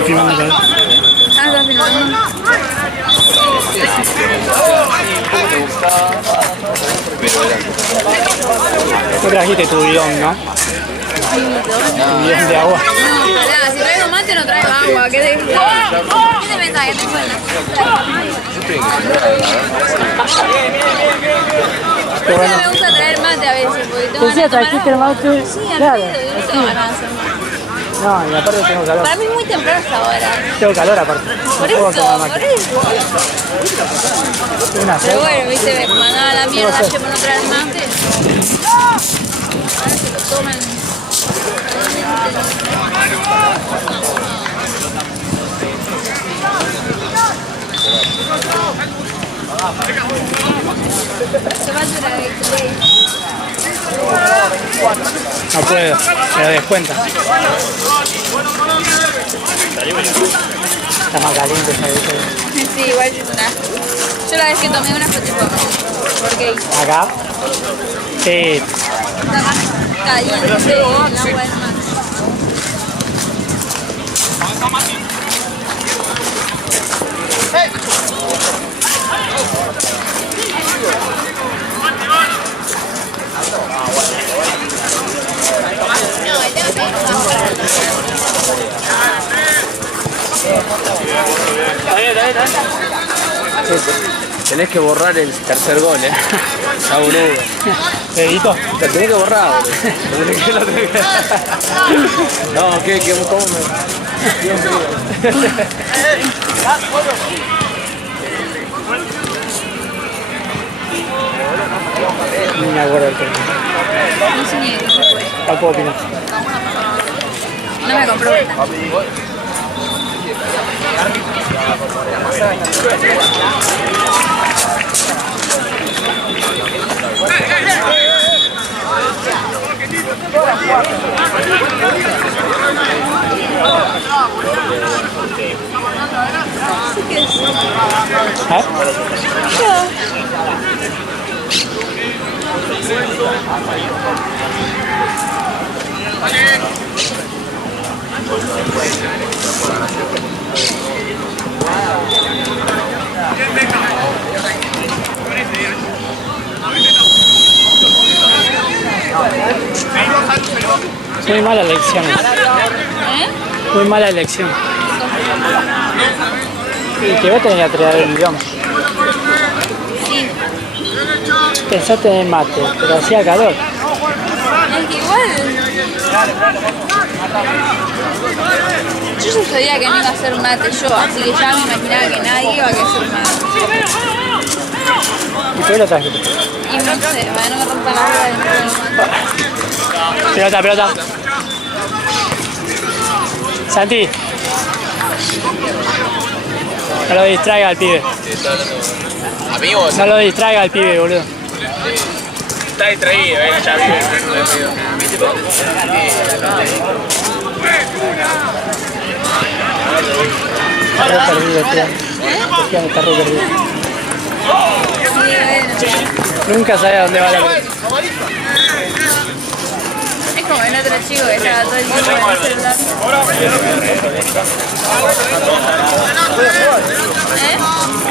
Estoy filmando acá. Ah, ¿estás filmando? No trajiste tu bidón, ¿no? Tu bidón de agua. No, ojalá. Si traigo mate, no traigo agua. ¿Qué te mensaje? ¿Te Qué bueno. me gusta traer mate a veces, porque tengo Decía, ganas de trajiste el tomar mate. agua. Sí, al Claro. pedo, yo tengo ganas de hacer mate. No, y aparte tengo calor. Para mí es muy temprano hasta ahora. Tengo calor aparte. Por No puedo eso, tomar por mate. eso. Tengo una sed. Pero bueno, viste, me mandaba la mierda ayer por no traer mate. Ahora se lo toman. Se va a hacer No puedo, me lo descuenta. Está más caliente esa vez. Sí, igual yo una. Yo la vez que tomé una fue tipo. Porque ¿Acá? Sí. está más caliente el agua del mar. Tenés que borrar el tercer gol, Está boludo. ¿Dedito? Lo tenés que borrar, boludo. No, ¿cómo me...? Ni me acuerdo del tema. No sé ni de qué fue. Tampoco opinar. No me compró esta. ¿Eh? Muy mala elección. Muy mala elección. Y que vos tenés que traer el idioma. Sí. Pensaste en el mate, pero hacía calor. Es que igual. Yo ya sabía que no iba a hacer mate yo, así que ya me imaginaba que nadie iba a hacer mate. ¿Y por qué lo trajiste? Y no sé, para que no me rompa la bola dentro del mate. Pelota, pelota. Santi. No lo distraiga al pibe. Amigos, No lo distraiga al pibe, boludo. está distraído, ya vive. Está re perdido, tío. Cristiano está re perdido. Sí, bueno. Nunca sabe a dónde va la pelota. Es como el otro chico que estaba todo el tiempo en el celular.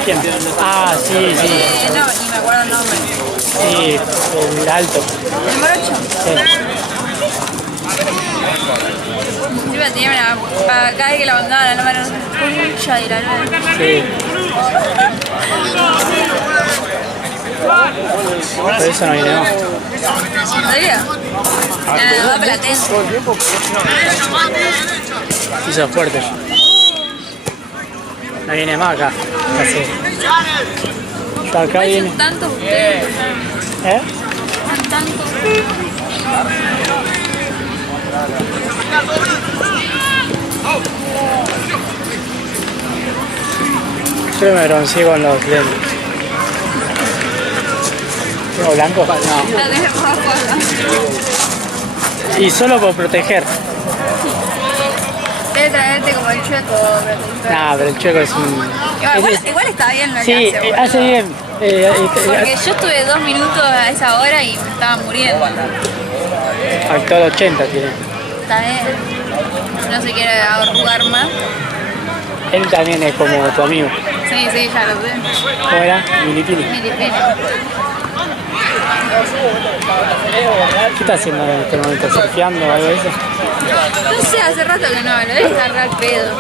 ¿Quién? Ah, sí, sí. No, ni me acuerdo el nombre. Sí, el alto. ¿El morocho? Sí. Encima tenía una... Cada vez que la mandaba la número... Concha y la nueva. Sí. Por eso no viene más. ¿En serio? Va Platense. Hizo fuerte. No viene más acá. Así. Ya acá viene. Son tantos ustedes. ¿Eh? Son tantos. Yo me bronceé con los lentes. ¿Tengo blanco? No. La tenés rojo acá. Y solo por proteger. Debe traerte como el chueco. Nah, pero el chueco es un... Igual está bien lo Sí, que hace. boludo. hace bien. Porque yo estuve 2 minutos a esa hora y me estaba muriendo. Factor 80 tiene. Está bien. No se quiere jugar más. Él también es como tu amigo. Sí, sí, ya lo sé. ¿Cómo era? Milipili. Milipili. ¿Qué está haciendo en este momento? ¿Surfeando o algo de eso? No sé, hace rato que no hablo, debe estar re al pedo.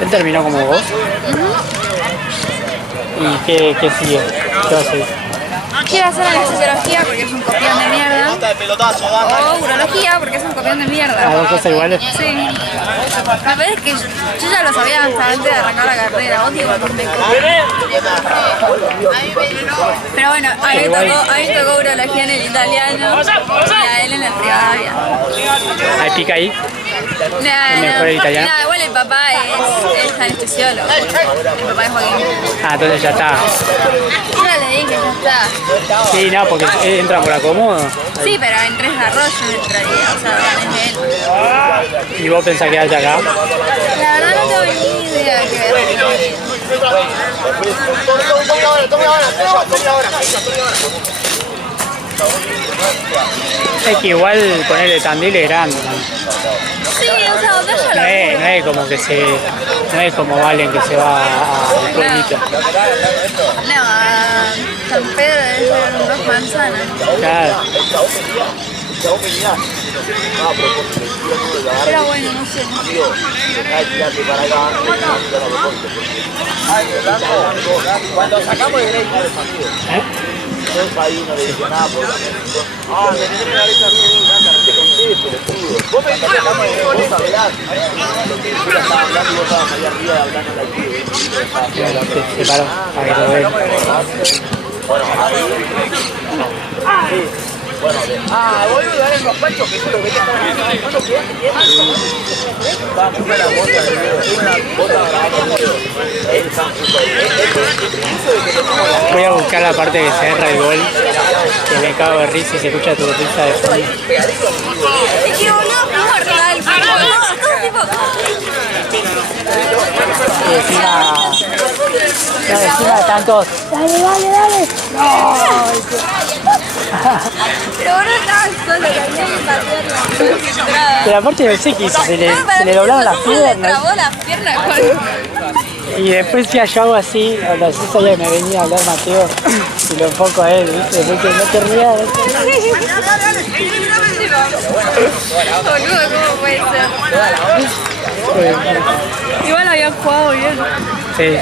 ¿Él terminó como vos? ¿Y qué sigue? ¿Qué va a seguir? Quiero hacer anestesiología porque es un copión de mierda. O urología porque es un copión de mierda. ¿Las dos cosas iguales? Sí. La verdad es que yo ya lo sabía hasta antes de arrancar la carrera. Odio cuando me Pero bueno, a mí me tocó urología en el italiano y a él en el privado. ¿Hay pica ahí? No, el italiano? no, igual el papá es anestesiólogo. El papá es Joaquín. Ah, entonces ya está. Yo ya le dije, ya está. Sí, no, porque entra por acomodo. Sí, pero en Tres Arroyos entraría, o sea, es él. ¿Y vos pensás quedarte acá? La verdad no tengo ni idea de qué ver. Es que igual ponerle Tandil es grande, ¿no? Sí, o sea, donde yo lo No es como que no es como Valen que se va al pueblito. No, a San Pedro debe ser 2 manzanas. Claro. Pero bueno, no sé. Cuando sacamos el derecho, ¿Eh? Ahí no le dije nada por me tenés que dar esa mierda, te conté, pero vos me dijiste vos hablás. Yo estaba hablando y vos estabas allá arriba hablando a la tía. Se paró para que lo vean. Bueno, ahí. Bueno, boludo, dale los panchos que yo lo veía estar ahí. ¿Cuándo quedaste bien? Estaba muy buena bota grabando. Él está Voy a buscar la parte que se erra el gol, que me cago de risa y se escucha tu risa de fondo. Es que boludo, mortal, boludo, todo tipo. Y encima están todos, dale. No. Pero boludo estaba solo, que había que patearla. Pero aparte no sé qué hizo, se le doblaron las Le piernas. trabó las piernas con... Y después ya yo hago así, cuando así sabía que me venía a hablar Mateo, y lo enfoco a él, ¿viste? Después que no te rías. Boludo, ¿cómo puede ser? Igual habían jugado bien. Sí.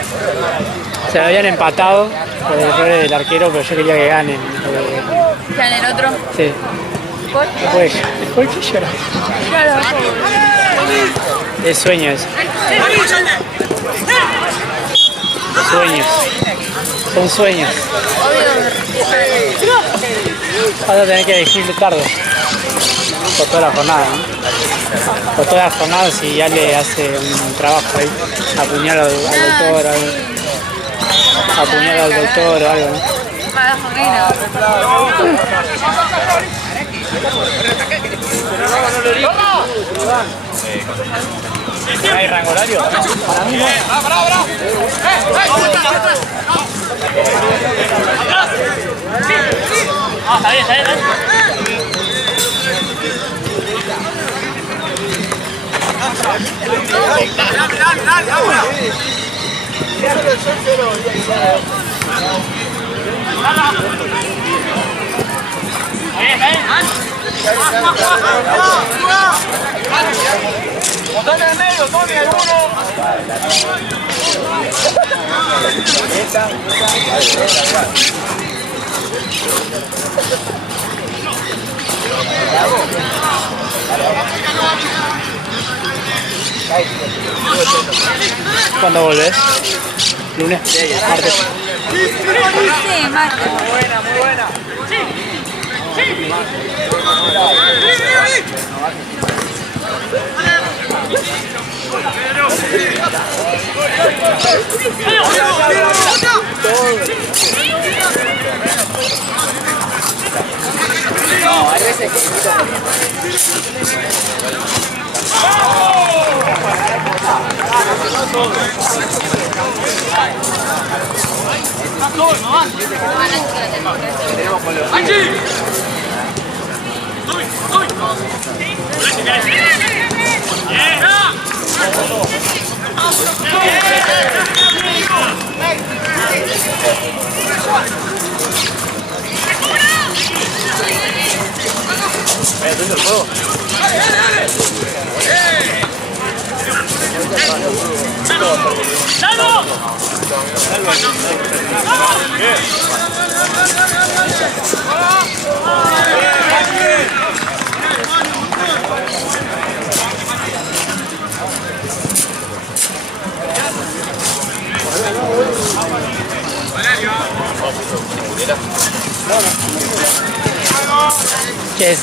Se lo habían empatado por errores del arquero, pero yo quería que ganen. ¿Ya en el otro? Sí. ¿Por? ¿Por qué lloras? Claro. Es sueño eso. Sueños. Son sueños. Vas a tener que elegir tarde. Por toda la jornada, ¿no? Por toda la jornada si ya le hace un trabajo ahí. Apuñala al doctor, algo. Apuñala al doctor o algo, ¿no? Más o menos. ¿Hay rango horario? Para mí no. Está bien. ¡Botón en el medio, Tony, alguno! ¿Cuándo volvés? ¿Lunes? ¿Martes? Sí, martes. Muy buena. No, hay veces que... ¿Haciendo el juego? ¿Qué es?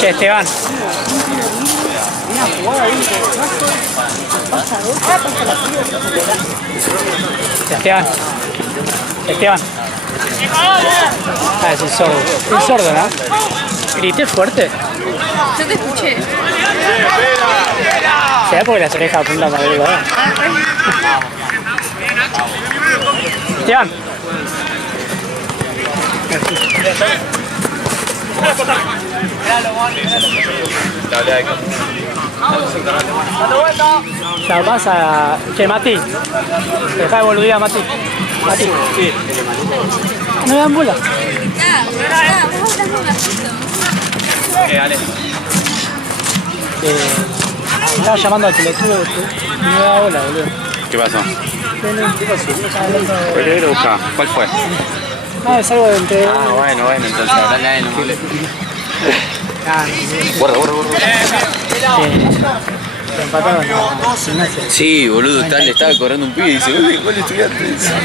Che, Esteban. Esteban. Esteban. Ah, es un sordo. Un sordo, ¿no? Grité fuerte. Yo te escuché. ¿Será porque las orejas apuntan para el lado? Esteban. La vas a... Che, Mati. Deja de boludir a Mati. Mati. No me dan bola. Vos hablas un ratito. Dale. Estaba llamando al pelotudo y no me da bola, boludo. ¿Qué pasó? Estaba hablando de... ¿Por qué lo buscaba? ¿Cuál fue? No, es algo de entre... Ah, bueno, entonces hablale a él. Ah, Guarda. que empataron a Gimnasia. Sí, boludo, le estaba corriendo un pibe y dice, uy, ¿cuál estudiante?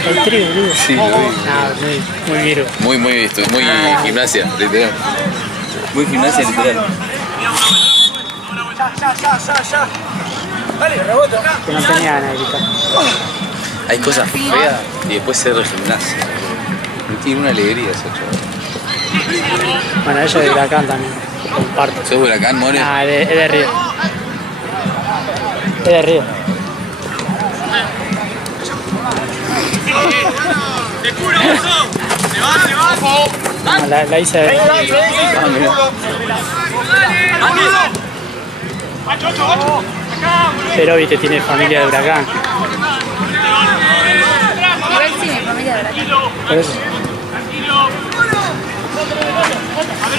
El tri, boludo. Sí, lo vi. No, muy viro. Muy visto, muy gimnasia, literal. Muy gimnasia, literal. Que no tenía ganas de gritar. Hay cosas feas y después ser de gimnasia. Me tiene una alegría ese chaval. Bueno, ella de Huracán también. Comparto. ¿Sos Huracán, More? Ah, es de Río. Es de Río. No, la hice de... Ah, mirá. Pero viste, tiene familia de Huracán. Igual sí, mi familia de Huracán. Por eso.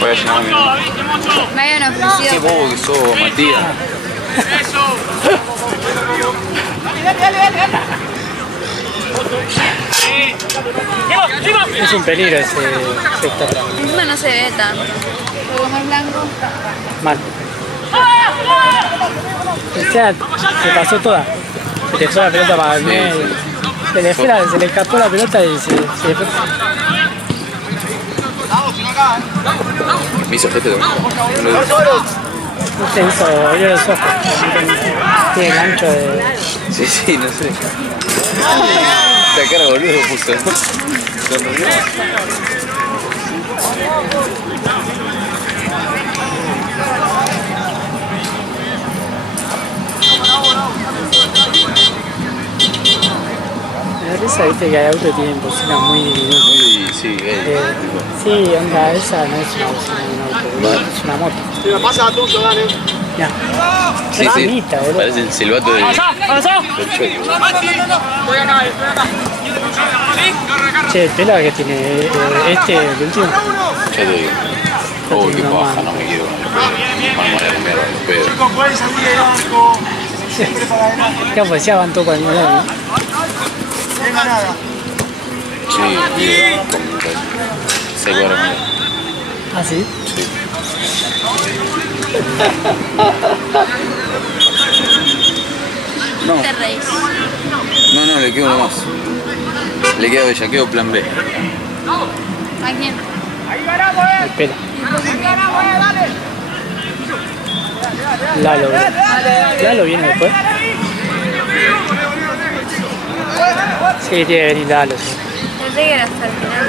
Voy a llamarme. Me habían Qué ofrecido. bobo que sos, Matías. Es un peligro ese sector. Encima no se ve tanto. Pero como es blanco. Mal. O sea, se pasó toda. Se le fue la pelota para el medio. Se le escapó la pelota y se fue. Me hizo jefe también. Se hizo, abrió los ojos. Tiene el ancho de... Sí, no sé. La cara boludo puso. Sonrió. Me da risa, viste que hay autos que tienen bocina muy... Sí, sí, onda, esa no es una bocina de un auto, boludo, es una moto. Si me pasa a tuyo, dale. Ya. sí, Es sí. bonita, boludo. Parece el silbato del chueco. Che, el pela que tiene el último. Ya te digo. Uy, qué paja, no me quiero. Vamos a cambiar el pedo. Chicos, pueden salir de banco. Siempre para adelante. Claro, pues ya van todo para el mismo lado, ¿no? Venga nada. Sí, se guarda. Ah, sí. Sí. No, Te reís. no, le queda uno más. Le queda bellaqueo plan B. ¿A quién? El pela. Lalo, boludo. Lalo viene después. Sí, tiene que venir Lalo, sí. Pensé que era hasta el final.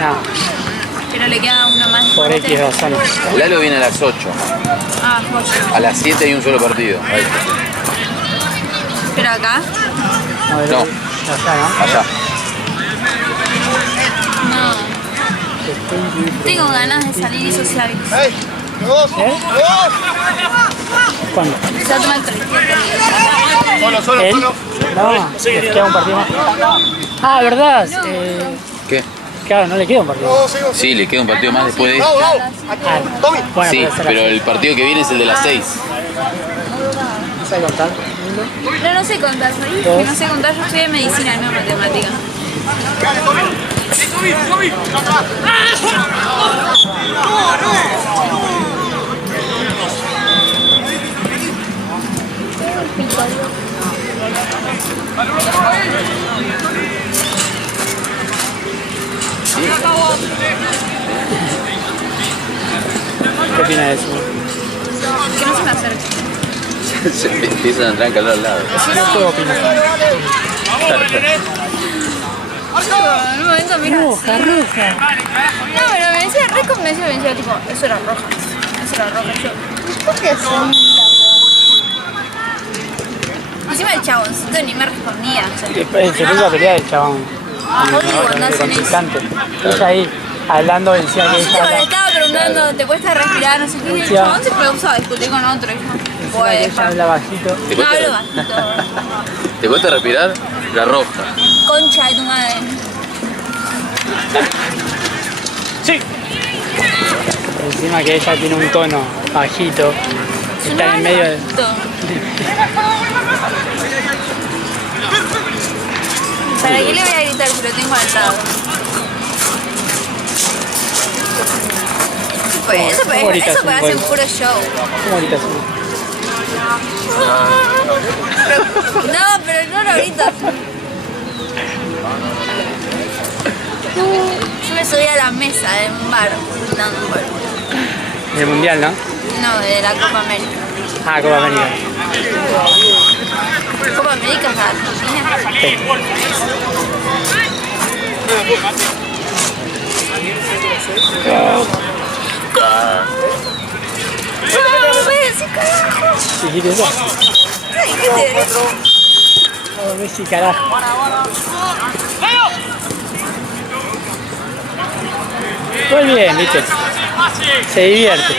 No, Pero le queda uno más. por X razones. Lalo viene a las 8. Ah, joya. A las 7 hay un solo partido. Ahí. Pero acá. No, No. Allá, ¿no? Allá. No. Tengo ganas de salir y socializar. ¿Cuándo? Se va a tomar el colectivo. ¿Él? No, les queda un partido más. Ah, ¿verdad? ¿Qué? Claro, no le queda un partido. Sí, le queda un partido más después de este. Bueno, Sí, será pero así. el partido que viene es el de las 6. ¿No sabe contar? No sé contar, ¿sabes? Que no sé contar, yo estudié medicina, no matemática. ¿Qué opina de eso? Que no se me acerque. Se empiezan a entrar en calor al lado. ¿Qué opinas? En un momento mira así. Roja. No, pero me decía re convencido, me decía tipo, eso era roja. Eso era roja. Y yo, ¿por qué son? Encima el chaboncito ni me respondía. O sea, Se puso a pelear el chabón. odio cuando hacen eso. Contrincante. Ella ahí, hablando, decía que Yo ella le estaba preguntando, ¿te cuesta respirar? No sé qué. Y el chabón se puso a discutir con otro. Y yo, que pues, ella habla bajito. ¿Te no hablo cuesta, bajito. ¿Te cuesta respirar? La roja. Concha de tu madre. Sí. Encima que ella tiene un tono bajito. Está en medio de... ¿Para qué le voy a gritar si lo tengo al lado? Pues eso parece un puro show. ¿Cómo gritas? No, pero no lo grito. Yo me subí a la mesa de un bar. No, un bar. Del mundial, ¿no? No, de la Copa América. Ah, Copa América. Copa América es Argentina. Sí. No, voy a decir carajo. ¿Dijiste eso? Ay, ¿qué te Oh, Messi, carajo. Muy bien, viste. Se divierte.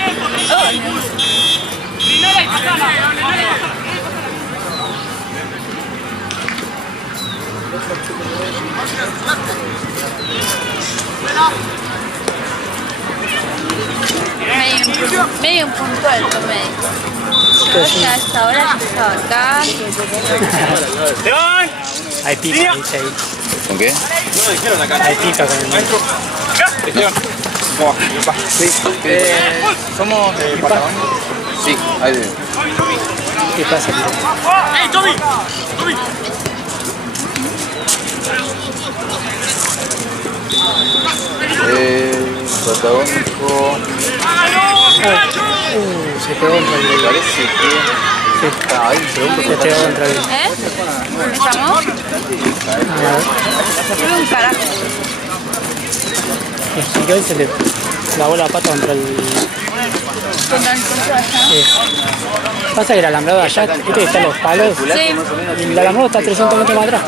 Medio puntual tomé. Ya a esta hora que estaba acá. Hay pica, dice ahí. ¿Con qué? Hay pica con el maestro. ¿Somos de Patagonia? Sí, ahí de... ¿Qué pasa? Patagónico... Se pegó contra Me el... parece que... Está ahí, segundo. Se pegó contra el... ¿Me llamó? Yo un carajo. Se giró y se le clavó la pata contra el... Contra el coso allá. Sí. Pasa que el alambrado allá, viste que están los palos. Sí. Y el alambrado está 300 metros más atrás.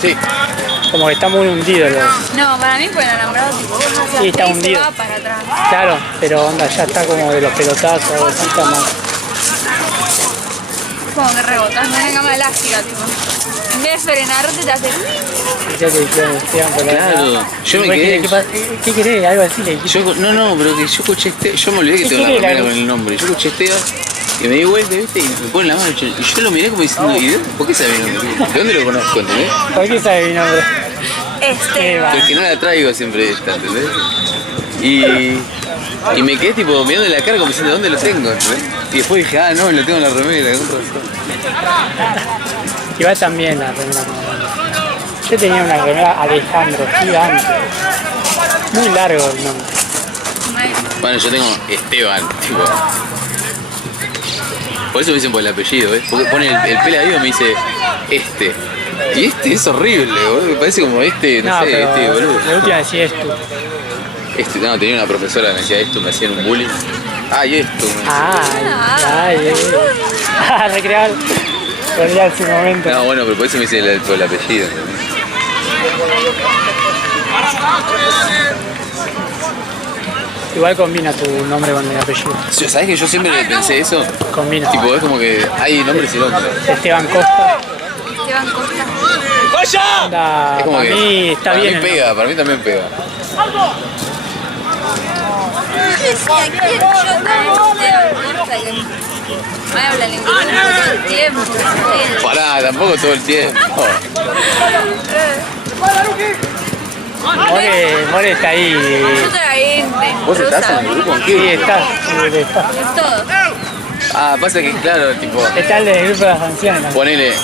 Sí. Como que está muy hundido. No, para mí fue el alambrado tipo. Sí, está y hundido. se va para atrás. Claro, pero onda, ya está como de los pelotazos, algo así, está más. Como que rebotando en una cama elástica, tipo. En vez de frenarte te hace. Ya te dijeron, Claro, yo me quedé... ¿Qué querés? Algo así le dijiste. No, pero que yo escuché Esteban, yo me olvidé que tengo la remera con el nombre. Yo escuché Esteban y me di vuelta, ¿viste? Y me pone la mano y yo lo miré como diciendo, ¿y por qué sabe mi nombre? ¿De dónde lo conozco, entendés? ¿Por qué sabe mi nombre? Esteban. Porque no la traigo siempre esta, ¿entendés? Y me quedé tipo mirando la cara como diciendo, ¿dónde lo tengo? ¿Entendés? Y después dije, ah, no, lo tengo en la remera, con razón. Igual también la remera. Yo tenía una remera Alejandro, gigante. Muy largo el nombre. Bueno, yo tengo Esteban, tipo. Por eso me dicen por el apellido, ¿ves? Porque pone el pelo ahí y me dice este. Y este es horrible, boludo. Me parece como este, no sé, pero este, boludo. la última decía esto. Este, no, tenía una profesora que me decía esto, me hacían un bullying. Ah, y esto, me decía. Recrear. Recrear su momento. No, bueno, pero por eso me dice por el apellido, ¿entendés? Igual combina tu nombre con el apellido. ¿Sabés que yo siempre pensé eso? Combina. Tipo, es como que hay nombres y nombres. Esteban Costa. Esteban Costa. Anda, Es como para que mí está para bien. mí pega, para mí también pega. Yo decía, ¿quién? Yo también Esteban Costa que me hablan en grupo todo el tiempo. Pará, tampoco todo el tiempo. More está ahí. Yo estoy ahí en ¿Vos estás en el grupo con quién? Sí, está. Es todo. Ah, pasa que claro, tipo, Está el del grupo de las canciones. ¿No? ponele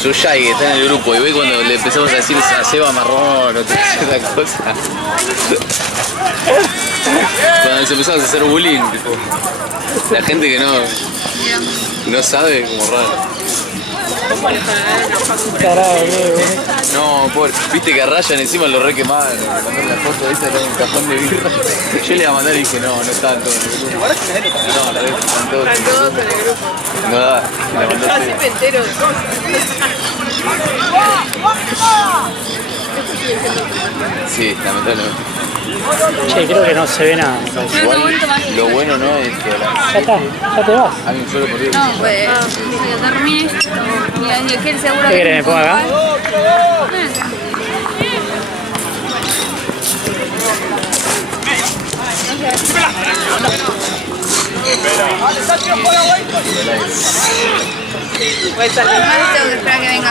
Suyai que está en el grupo y ve cuando le empezamos a decir a Seba Marrón o toda esa cosa. Cuando les empezamos a hacer bullying, tipo, la gente que no sabe, como raro. Tarado, boludo. No, pobre, viste que a Ryan encima lo re quemaban, mandaron la foto esa era un cajón de birra. Yo le iba a mandar y dije, no estaban todos en el grupo. No, la vez están todos en el grupo. No da, la mandó así. Me entero de cosas. Sí, lamentablemente. Che, creo que no se ve nada. Igual, lo bueno no es que Ya está, ya te vas. hay un solo por día. No, pues, que termine esto. Y es que él seguro ¿Qué que... querés, me pongo acá? Además tengo que esperar que venga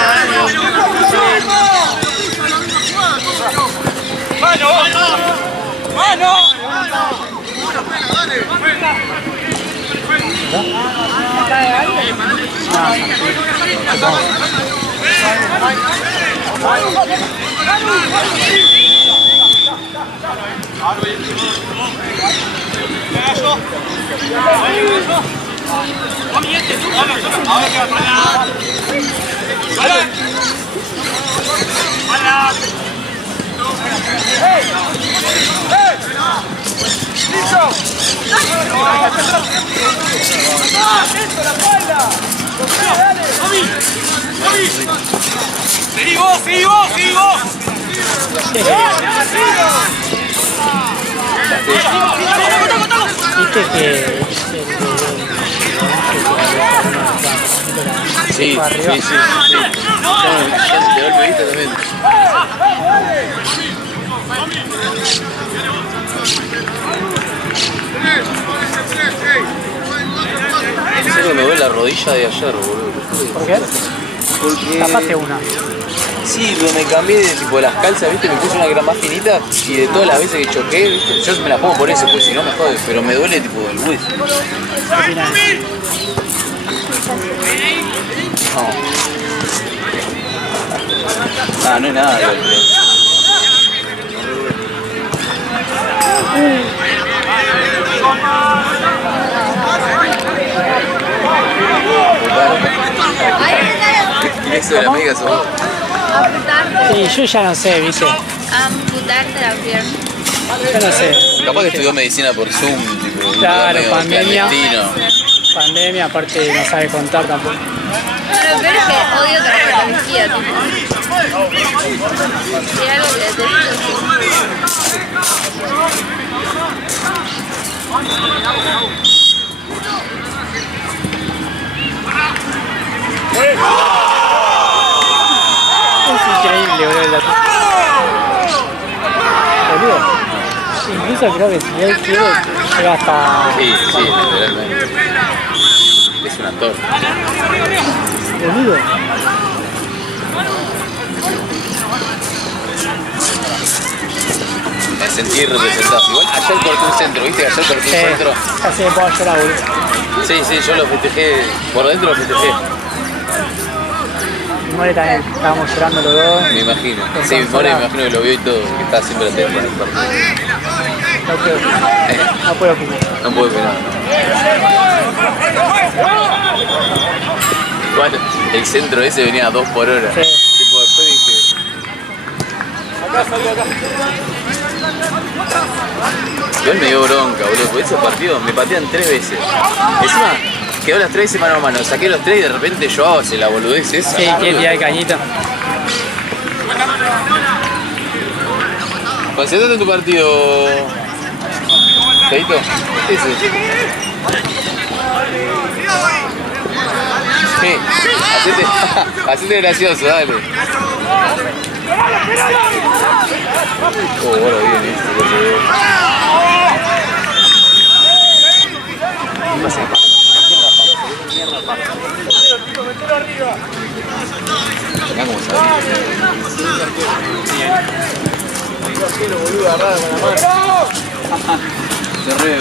¡Seguí vos! Viste que... Sí. Ya se quedó el pedito también. En serio me duele la rodilla de ayer, boludo. ¿Por qué? Porque... Tapaste una. Sí, pero me cambié de tipo de las calzas, viste, me puse una que era más finita y de todas las veces que choqué, viste, yo me las pongo por eso, pues si no me jode, pero me duele tipo el hueso. ¿Qué opinás? No. No es nada, igual, pero... Eso de la amiga sos vos. amputarte, Sí, yo ya no sé, viste. amputarte la pierna. Yo no sé. Capaz que estudió medicina por Zoom, tipo, Claro, medio pandemia. clandestino. Pandemia, aparte no sabe contar tampoco. Pero lo peor es que odio traumatología, tipo. Si algo que detesto. Es increíble, boludo. Boludo. Incluso creo que si él quiere, llega hasta... Sí, literalmente. Es un actor. Boludo. Me sentí representado. Igual ayer corté un centro, ¿viste? Ayer corté un centro. Casi me puedo llorar, boludo. Sí, yo lo festejé. Por dentro lo festejé. Mi More también, estábamos llorando los dos. Me imagino. Sí, More me imagino que lo vio y todo, que estaba siempre atento al partido. No puedo opinar. No puedo opinar, no. Igual el centro ese venía a 2 por hora. Sí. Tipo, después dije. Igual me dio bronca, boludo, porque ese partido me patean 3 veces. Encima, quedó las 3 veces mano a mano, saqué los 3 y de repente yo hace la boludez esa. Sí, quiere tirar el cañito. Concentrate en tu partido. ¿Feito? Ese. Sí, hacete gracioso, dale. Oh, bueno, bien, mirá cómo sale. Se re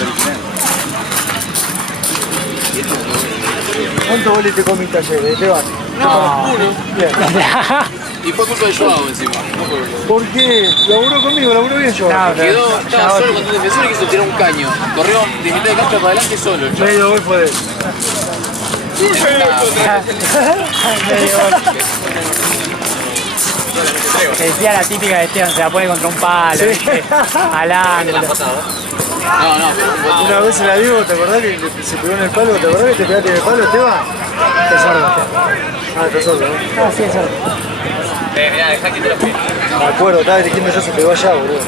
¿Cuántos goles te comiste ayer, Esteban? No, uno. Bien. Y fue culpa de Joao encima. No fue culpa. ¿Por qué? Laburó conmigo, laburó bien yo. No, Quedó, estaba solo con tu defensor y quiso tirar un caño. Corrió de mitad de cancha para adelante solo. el Joao. Medio gol fue de él. Te decía la típica de Esteban, se la pone contra un palo, ¿viste? Al ángulo. No, Una vez se la dio, ¿te acordás que se pegó en el palo? ¿Te acordás que te pegaste en el palo, Esteban? Qué sordo. Ah, está sordo, ¿no? Ah, sí, es sordo. mirá, dejá que te lo pegue. Me acuerdo, estaba dirigiendo yo, se pegó allá, boludo.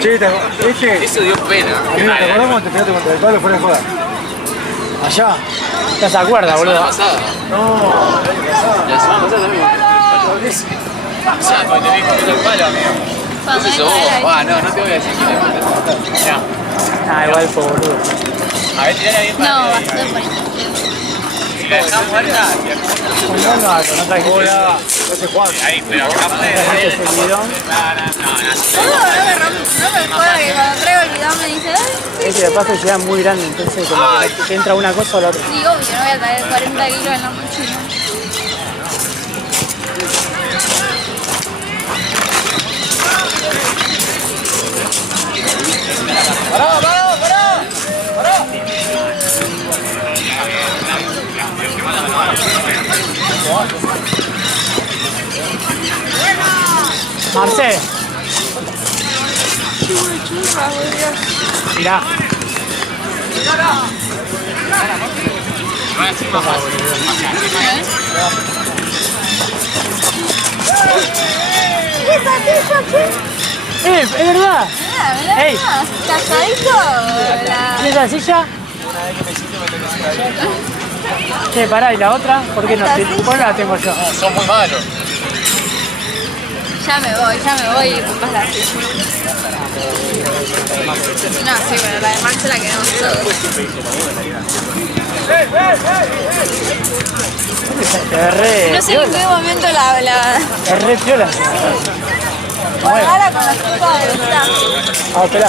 Che, ¿este? Eso dio pena. A mí, ¿te acordás cuando te pegaste contra el palo fuera de joda? Allá. No se acuerda, La semana boludo. pasada. No. La semana pasada también. O sea, porque te vi con el palo, amigo. Entonces sos vos. Ah, no te voy a decir quién es. Ah, igual fue boludo. A ver, tirala bien No, para va a que ser por ahí. si la dejás muerta, No, no tranquilo. No sé Juan. ahí, pero acá Dejaste ese bidón. No me jodas que cuando traigo el video me dice, Es que de paso se da muy grande, entonces como que entra una cosa o la otra. digo, yo no voy a traer 40 kilos en la mochila. Marce. Mirá. Es verdad. Mira, Ey. casadito. ¿Y esa silla? Che, pará, ¿y la otra? ¿Por qué no? ¿Por qué no la tengo yo? son muy malos. Ya me voy y compras la silla. No, sí, bueno, la de Marce la queremos todos. Es re No sé en qué momento la Es re piola. guardala con la culpa del staff. Ah, espera.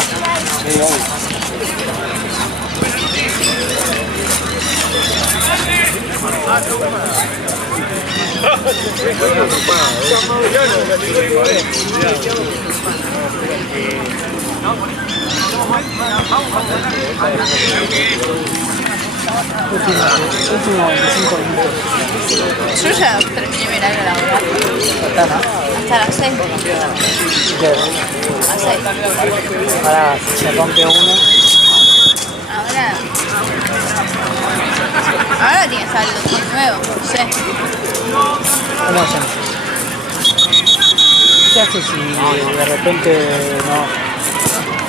Último 25 minutos. Yo ya terminé mi horario laboral. Está, ¿no? Hasta las 6. ¿Qué? A las 6. Ahora si se rompe uno. Ahora tienes algo nuevo, no sé. ¿Cómo hacemos? ¿Qué haces si de repente no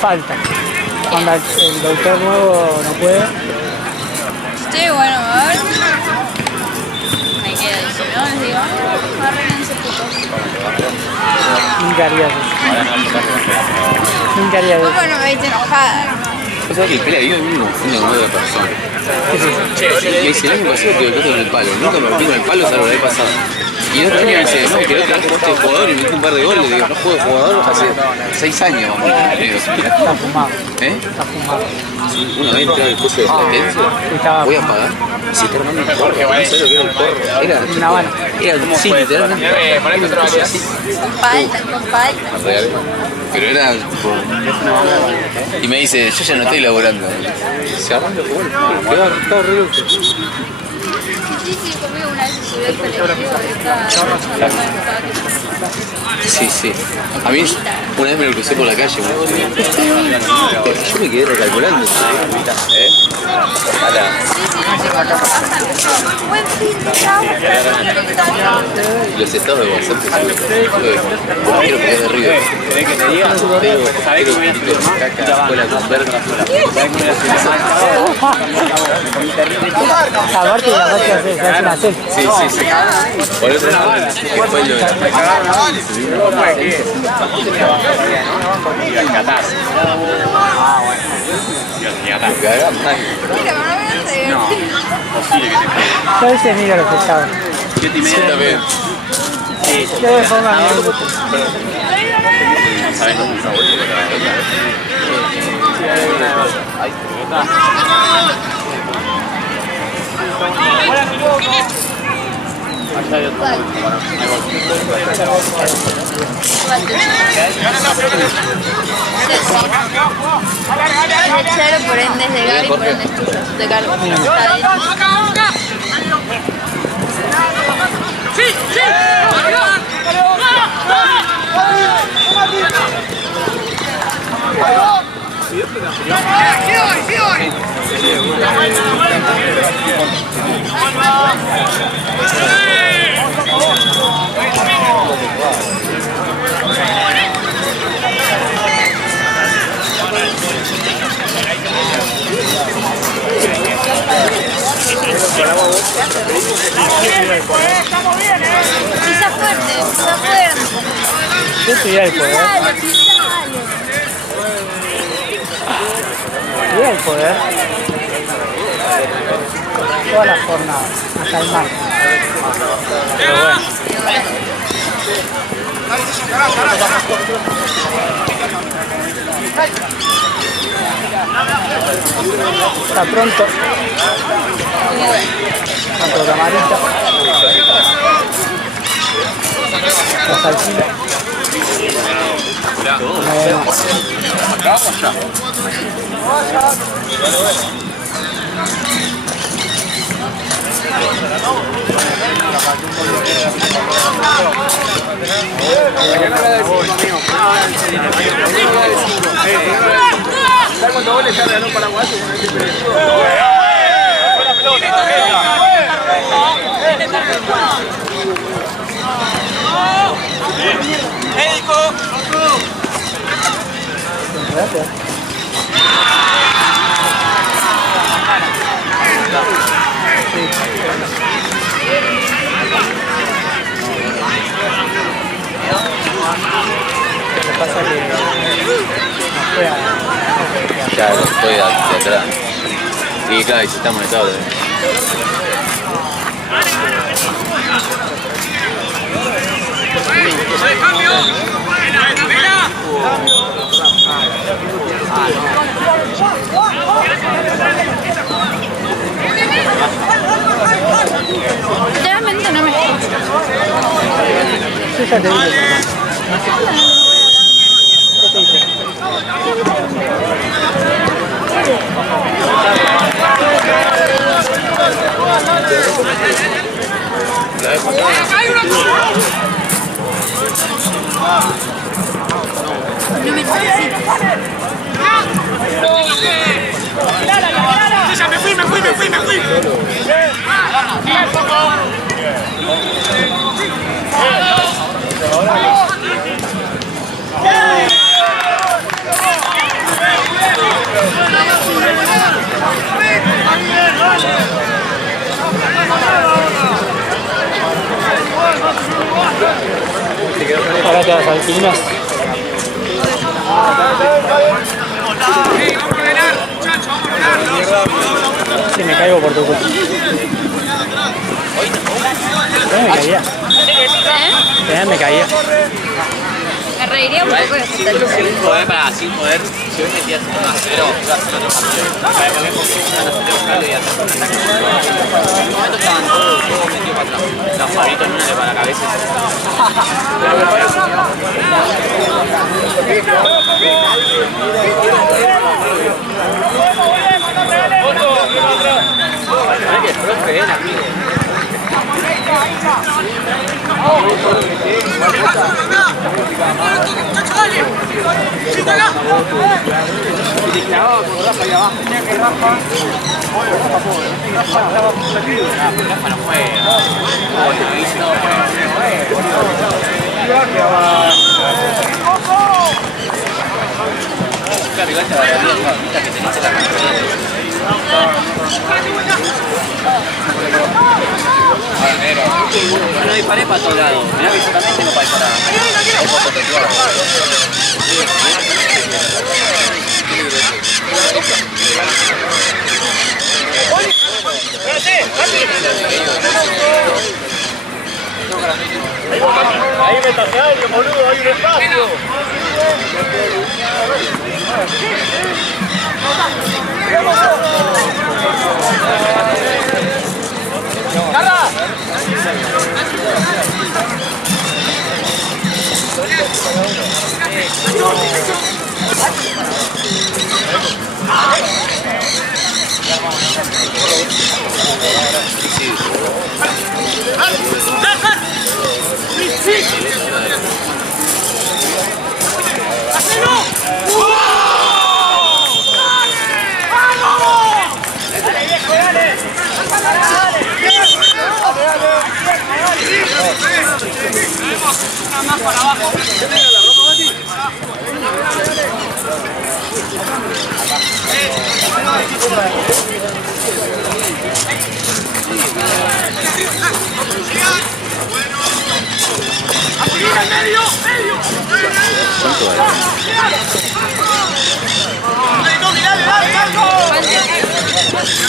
falta? Cuando el doctor nuevo no puede. Sí, bueno, a ver. Me queda dice, ¿no? Les digo, arreglense putos. Nunca harías eso. Nunca harías eso. ¿Cómo no me viste enojada? O sea que el pelea vivo me confunde con otra persona. ¿Qué es eso? Y dice, el año pasado te golpeaste con el palo. Nunca me metí con el palo, salvo el año pasado. Y el otro año me dice, no, que el otro año jugaste de jugador y metí un par de goles. Le digo, no juego de jugador hace 6 años, vamos. Está fumado. ¿Eh? Está fumado. Una vez entraba el coche de latencia, voy a pagar. Se está armando un porro, no sé lo que era un porro. Era Una Habana. Era como sí, literalmente. Con falta. Pero era tipo... Y me dice, yo ya no estoy laburando. Se arranca el juego, estaba re loco. Sí, conmigo una vez se subió el colectivo y estaba Sí, sí. A mí una vez me lo crucé por la calle, yo me quedé recalculando. Los estados de WhatsApp que quiero que de River. ¿Querés que te diga? ¿Sabés que voy a subir más? Escuela con verde. Aparte de la noche se hace una selfie. Sí, sí, sí. Por eso fue lo de la Yo a veces miro los estados. ¿Qué te media también? Yo de forma Es de Charo, por ende es de Gaby, por ende es tuyo. De Carlos. Está bien. Pisa fuerte, pisa fuerte. yo estoy al poder. Pisale, pisale. Estoy al poder. Toda la jornada, hasta el martes. Pero bueno. Está pronto. Tanto camarita. La salsita. Cuando vos le echas a los paraguayos con este peludo. Gracias. Pasa que no fue a... Claro, estoy de atrás. Y claro, y si estamos de tarde. Literalmente no me escucho. Yo ya te dije. ¿Qué te dice? No me necesito. Me fui. Ahora te vas al Pinos. Si me caigo por tu culpa. Me caía. Me caía. Me reiría un poco de esta Sin poder, sin poder, si hoy metías 1-0, en un momento estaban todos metidos para atrás. Los fabritos en una para la cabeza. Que el profe era amigo. No disparé para todos lados. Mirá que yo también tengo para disparar. Ahí métase alguien, boludo, hay un espacio. ¡Carla! Más para abajo.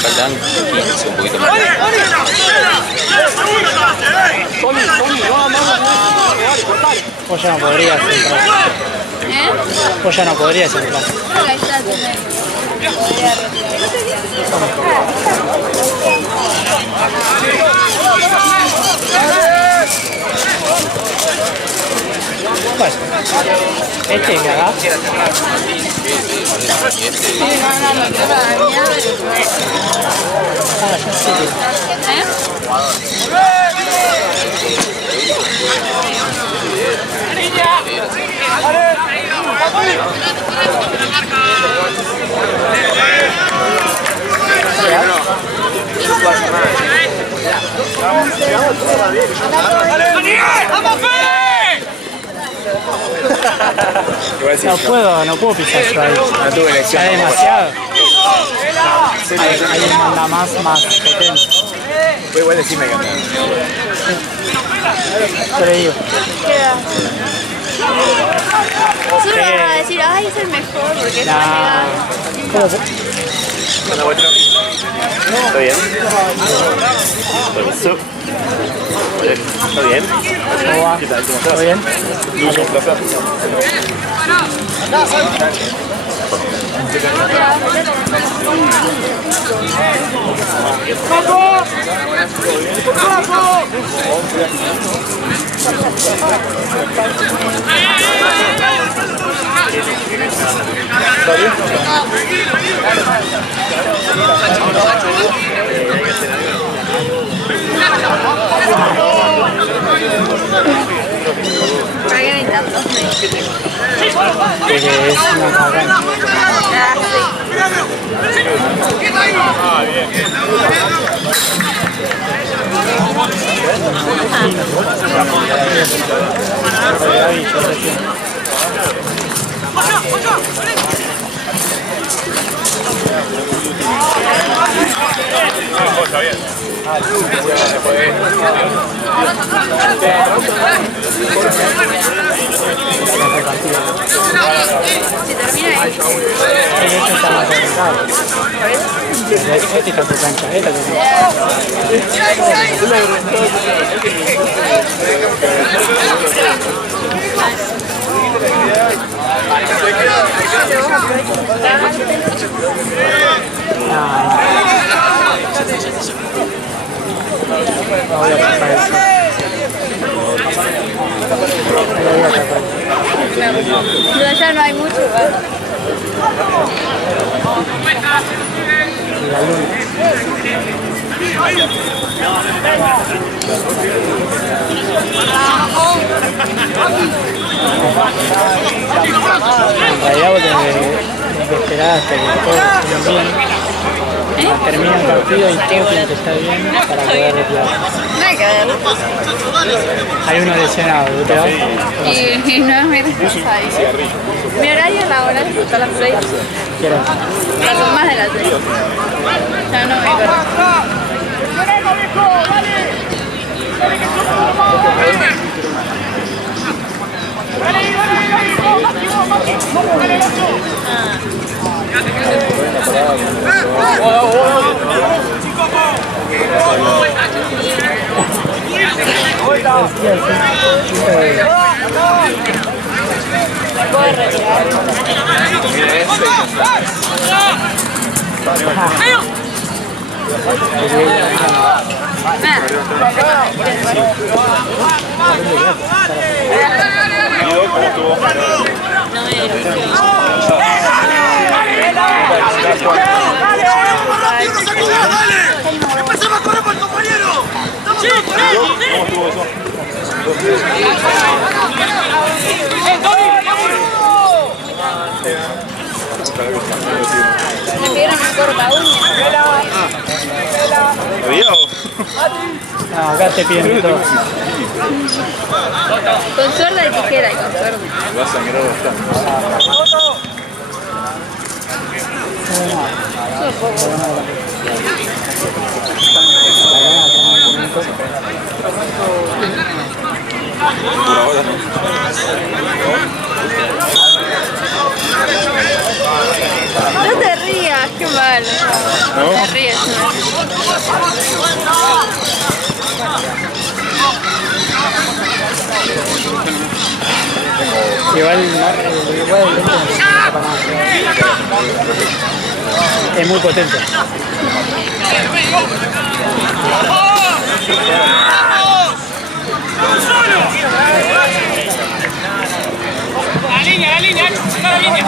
Faltan 15, un poquito más. Vos ya no podrías entrar. ¿Eh? Vos ya no podrías entrar. Creo que ahí está, podría Bueno, este que acá. Sí, no, me quedo para la mierda. Ah, ya sé. ¿Eh? No puedo pisar yo ahí. No tuve elección. Ya es demasiado. Hay un mandamás más potente. Fue igual decirme que no. Pero digo, Solo van a decir, ay, es el mejor porque es más nah. legal. ¿Cómo? ¿Está bien? Permiso. ¿Está bien? ¿Cómo va? ¿Qué tal? ¿Cómo ¿Todo estás? bien? Lucho, un placer. ¿Para qué me tanto? Porque es una cagada. Si termina ahí. Este está más complicado. Este está por cancha, esta por cancha. No voy a pasar eso. No voy a pasar. Pero ya no hay mucho igual. La luna. En realidad vos tenés que esperar hasta que todos estén bien. Termina el partido y todo tiene que estar bien para poder retirar. No hay que ver. Hay uno lesionado, ¿verdad? Y no es muy descansadísimo. Mi horario laboral es hasta las 6. ¿Quieres? Ya son más de las 6. Ya no me acuerdo. ¡Empecemos a correr por el compañero! ¡Sí, Me pidieron un corta uña. No, acá te piden todo. Con suerte de tijera y con suerte. Va a sangrar bastante. Por ahora no. No te rías, qué mal. No te ríes. Igual el lente no se escapa nada. Es muy potente. La línea, la línea, la línea.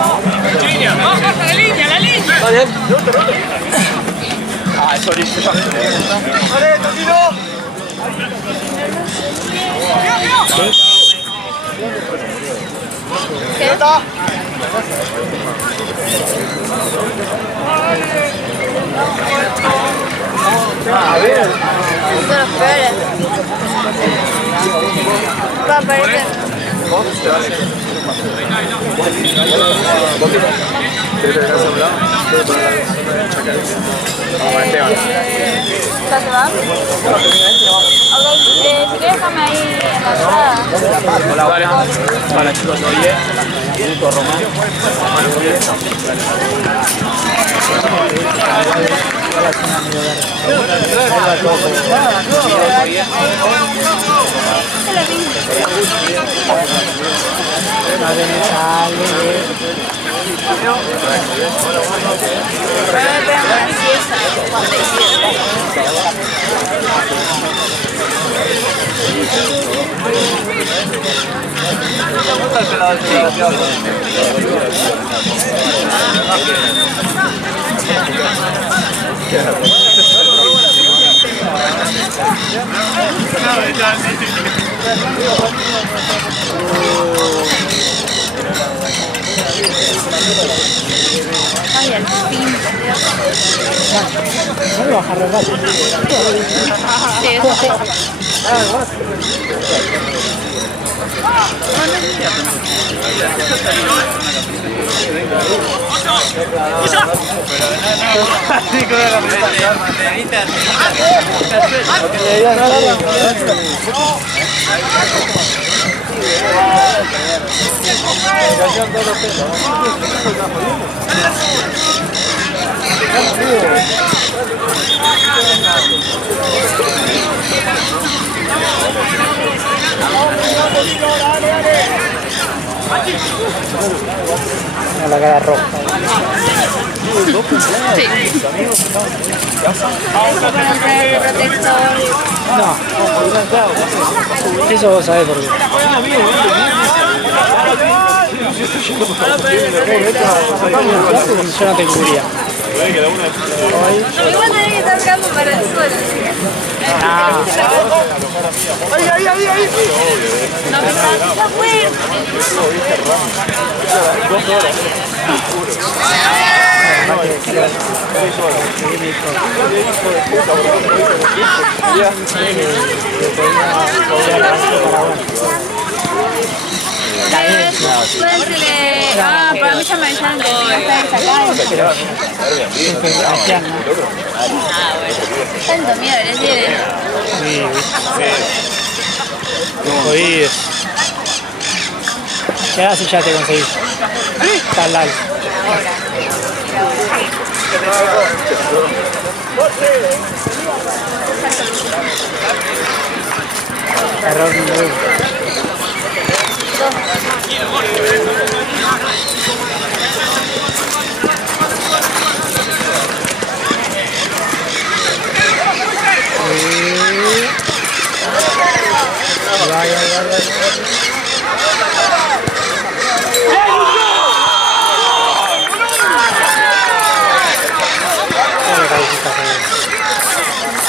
Vamos a la línea, la línea. ¿Está bien? Ah, es origen. ¡Vale, Totino! ¿Qué? A ver. Son los peores. Va a aparecer. ¿Vos te vas a ir? ¿Vos querés tener ese lado? ¿Quieres poner la zona de Chacarita? Vamos a Esteban. ¿Ya se va? Ok, si quieres déjame ahí en la entrada. Hola, hola. Hola chicos, soy Gusto Román. Ay, al fin. No lo bajar rápido. Sí, eso sí. La cara roja. Sí. Protector. No. Eso vos sabés por qué. Yo no te cubriría. Igual tenés que estar mirando para el suelo. No pisas, ya fue. Pueden decirle, para mí ya me avisaron que está destacado. Tanto miedo les tiene. Jodido. Llegás y ya te conseguís. Está al lado. Error número 1.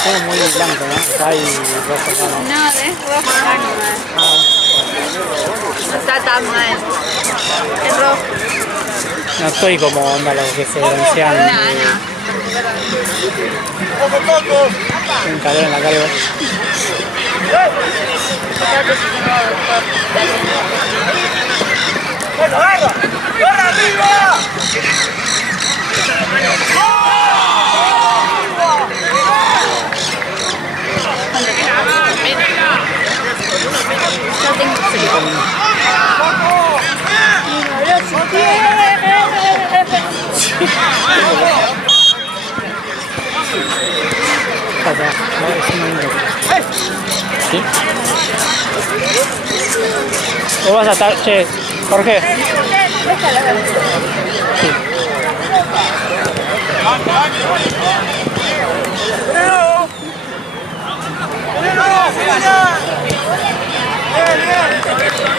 Es muy blanco, ¿no? Está ahí rojo, ¿no? No, es rojo blanco. No está tan mal. Es rojo. No estoy como onda los que se broncean. No. Un calor en la cara. ¡Agarra! ¡Agarra arriba! Yo tengo ¿Sí? ¿Vos vas a estar? Che, Jorge. Sí.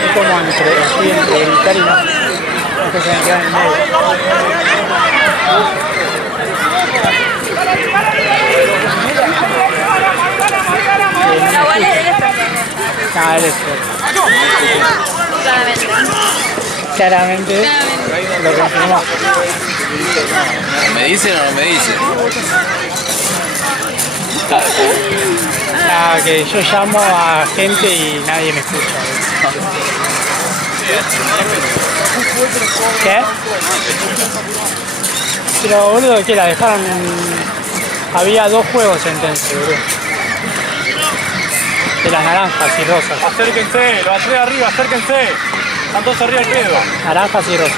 Es como entre gritar y no. Es que se me queda en medio. No, igual es de esta. Ah, eres Claramente. claramente lo confirmó. ¿Me dicen o no me dicen? Ah, que yo llamo a gente y nadie me escucha. ¿Qué? Pero boludo, ¿qué la dejaron? Había 2 juegos en Tense, boludo. De las naranjas y rosas. Acérquense, los tres arriba, acérquense. Están todos arriba del pedo. Naranjas y rosas.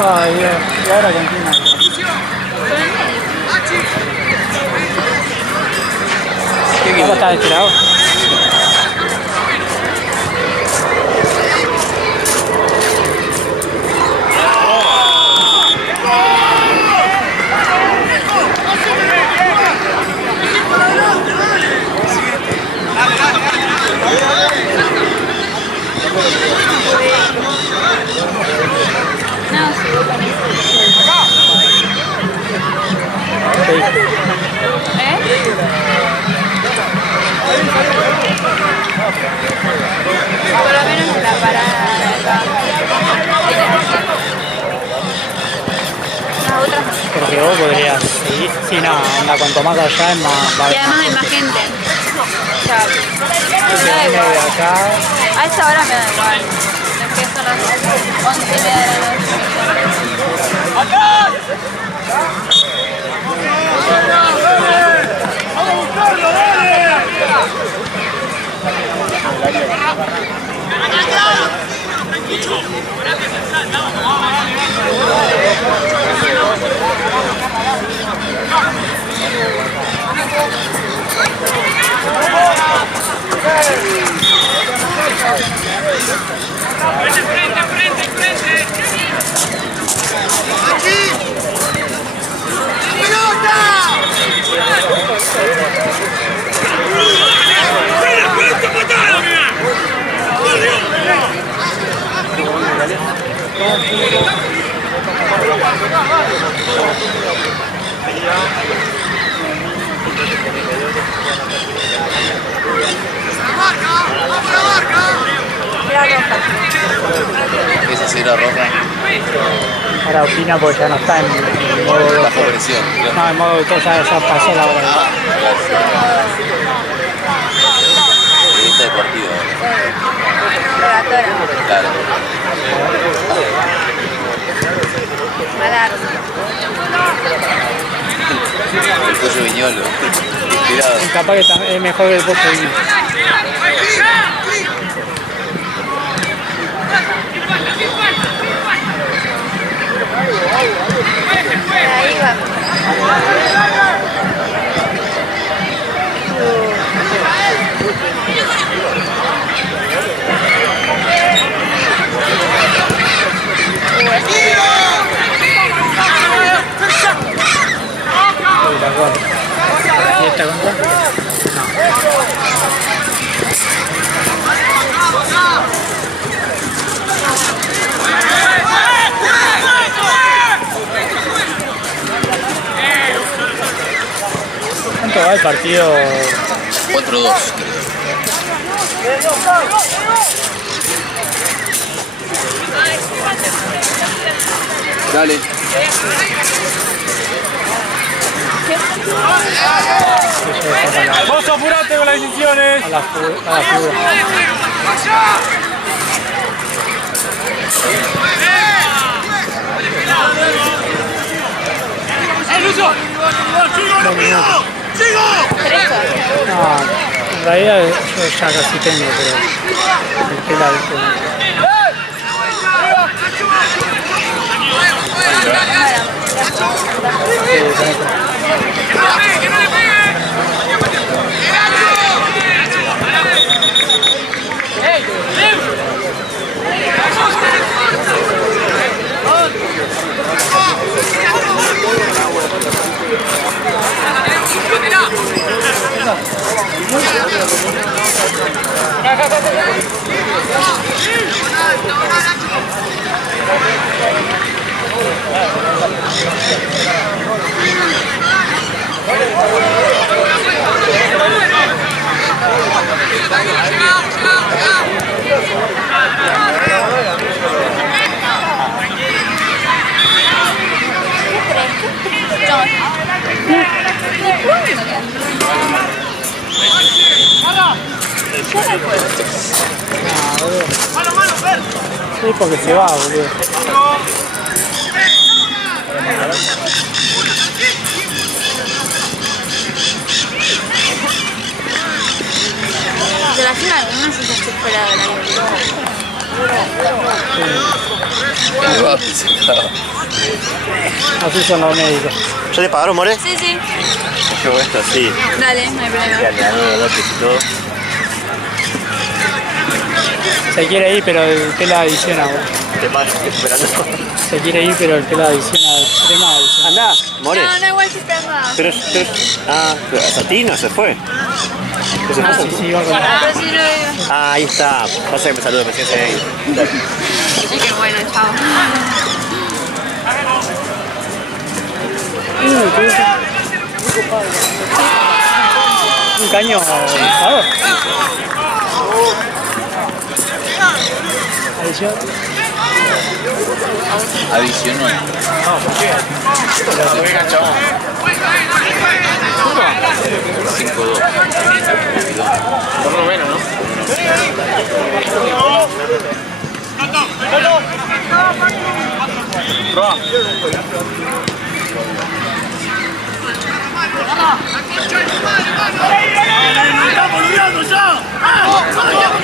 Ay, Dios. Y ahora continúa. ¿Cómo está destirado? Por lo menos en la parada de acá. Las otras no. Porque vos podrías seguir. Sí, no, anda, cuanto más allá es más. Y además hay más gente. O sea, me da De igual. acá. A esta hora me da igual. Empiezo a las 11:30 de la noche. ¡Pelota! tercera roja. Ahora opina porque ya no está en modo Bajo presión. Claro. no, en modo doctor, ya pasó la hora. Periodista deportivo. Relatora. Claro. Malardo. El pollo viñolo. Inspirado. Capaz que es mejor que el poco vino. Ahí va. ¿Y esta contra? ¿Cuánto va el partido? 4-2. Dale. Vos apurate con las decisiones. A la figura. Lucio! No, en realidad yo ya casi tengo, pero el que la Sí, porque se va, boludo. De la final, no sé si estoy fuera de la Me va pisado. Así son los médicos. ¿Ya te pagaron, More? Sí, sí. Qué bueno. Sí. Dale, no hay problema. Se quiere ir, pero el pela adiciona, boludo. Te pagan, estoy esperando. Se quiere ir, pero el pela adiciona, extrema adiciona. Andá, More. No, igual si está más. Pero, Satino se fue. ¿Qué se Ah, fue? sí, sí, va con Pero si no iba. Ah, ahí está. Pasa que me saluda, me siento ahí. Y qué bueno, chao. un caño disparador. Adición. Adicionó. Por lo menos, ¿no? ¡Estamos olvidando ya! ¡Ah!